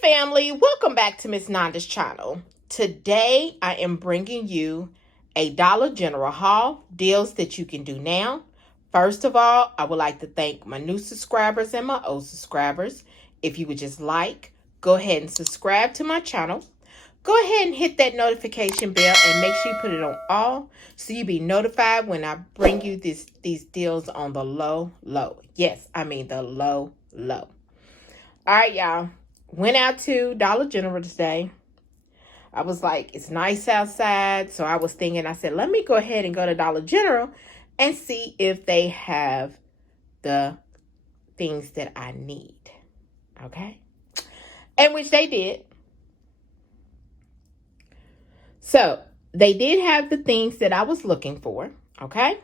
family, welcome back to Miss Nanda's channel. Today I am bringing you a Dollar General haul, deals that you can do now. First of all, I would like to thank my new subscribers and my old subscribers. If you would just go ahead and subscribe to my channel. Go ahead and hit that notification bell and make sure you put it on all so you'll be notified when I bring you these deals on the low. Yes, I mean the low. All right, y'all. Went out to Dollar General today. I was like, it's nice outside. So I was thinking, I said, let me go ahead and go to Dollar General and see if they have the things that I need. Okay? And which they did. So they did have the things that I was looking for. Okay?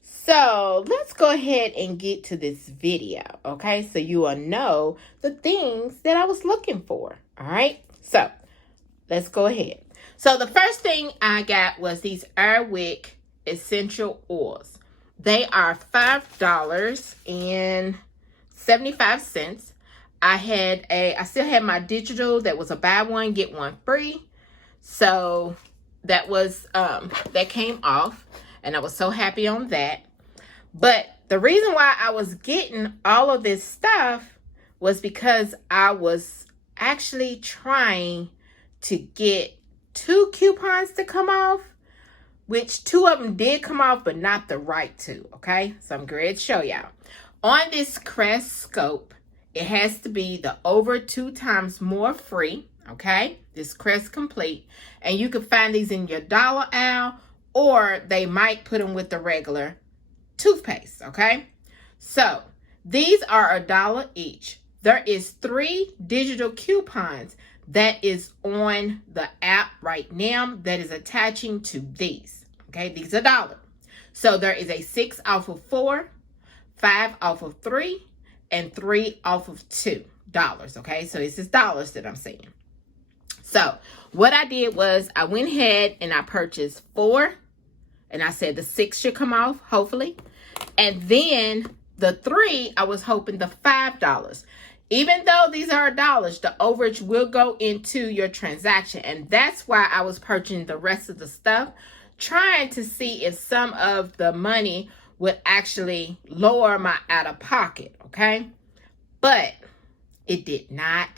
So let's go ahead and get to this video, okay? So you will know the things that I was looking for, all right? So let's go ahead. So the first thing I got was these Airwick essential oils. They are $5.75. I still had my digital that was a buy one, get one free. So that was, that came off and I was so happy on that. But the reason why I was getting all of this stuff was because I was actually trying to get 2 coupons to come off, which 2 of them did come off, but not the right 2, okay? So I'm going to show y'all. On this Crest scope, it has to be the over 2 times more free, okay? This Crest Complete. And you can find these in your dollar aisle, or they might put them with the regular toothpaste, okay? So these are $1 each. There is 3 digital coupons that is on the app right now that is attaching to these, okay? These are $1. So there is a 6 off of 4, 5 off of 3, and 3 off of $2, okay? So this is dollars that I'm saying. So what I did was I went ahead and I purchased 4, and I said the 6 should come off, hopefully. And then the 3, I was hoping the $5. Even though these are $1, the overage will go into your transaction. And that's why I was purchasing the rest of the stuff, trying to see if some of the money would actually lower my out-of-pocket, okay? But it did not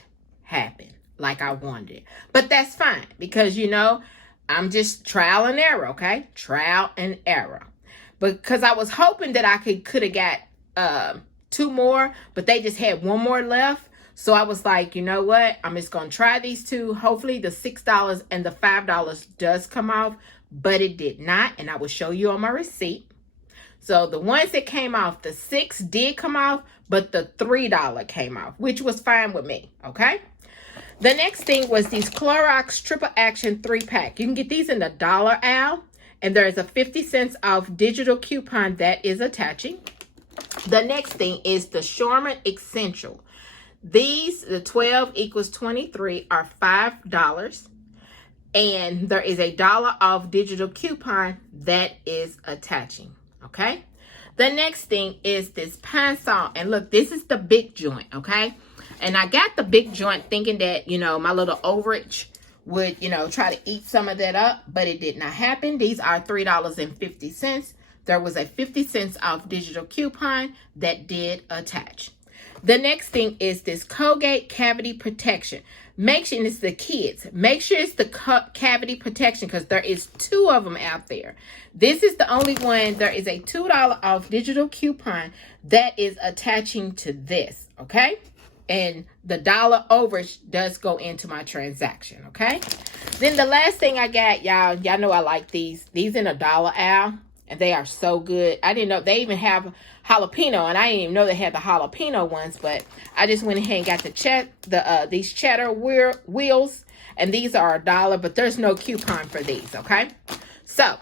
happen like I wanted it. But that's fine because, you know, I'm just trial and error, okay? Trial and error. Because I was hoping that I could have got 2 more, but they just had 1 more left. So I was like, you know what? I'm just going to try these 2. Hopefully the $6 and the $5 does come off, but it did not. And I will show you on my receipt. So the ones that came off, the 6 did come off, but the $3 came off, which was fine with me, okay? The next thing was these Clorox Triple Action 3-pack. You can get these in the dollar aisle. And there is a 50 cents off digital coupon that is attaching. The next thing is the Charmin Essential. These, the 12 equals 23, are $5. And there is a $1 off digital coupon that is attaching. Okay? The next thing is this Pine Sol. And look, this is the big joint. Okay? And I got the big joint thinking that, you know, my little overage would, you know, try to eat some of that up, but it did not happen. These are $3.50. There was a 50 cents off digital coupon that did attach. The next thing is this Colgate Cavity Protection. Make sure, and it's the kids, make sure it's the cavity protection because there is 2 of them out there. This is the only one. There is a $2 off digital coupon that is attaching to this, okay? And the $1 overage does go into my transaction, okay? Then the last thing I got, y'all know I like these. These in a dollar aisle, and they are so good. I didn't know they even have jalapeno, and I didn't even know they had the jalapeno ones, but I just went ahead and got these cheddar wheels, and these are $1, but there's no coupon for these, okay? So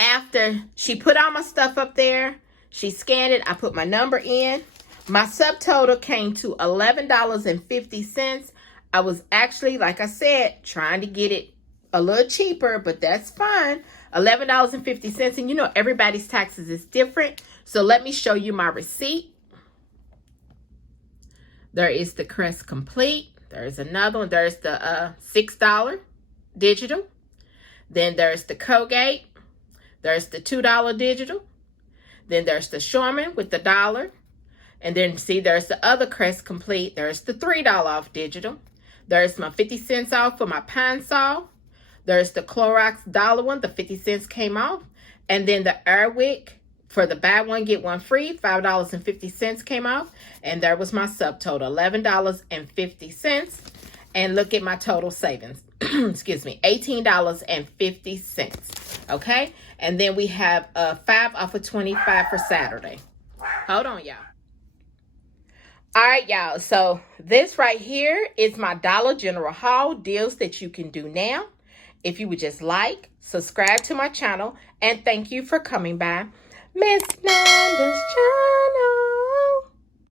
after she put all my stuff up there, she scanned it, I put my number in. My subtotal came to $11.50. I was actually, like I said, trying to get it a little cheaper, but that's fine. $11.50. And you know, everybody's taxes is different. So let me show you my receipt. There is the Crest Complete. There's another one. There's the $6 digital. Then there's the Colgate. There's the $2 digital. Then there's the Charmin with the $1. And then see, there's the other Crest Complete. There's the $3 off digital. There's my 50 cents off for my Pine Sol. There's the Clorox $1 one. The 50 cents came off. And then the Airwick for the buy one, get one free, $5.50 came off. And there was my subtotal, $11.50. And look at my total savings. Excuse me, $18.50. Okay? And then we have 5 off of 25 for Saturday. Hold on, y'all. All right, y'all. So this right here is my Dollar General haul deals that you can do now. If you would just like, subscribe to my channel, and thank you for coming by Miss Nanda's channel.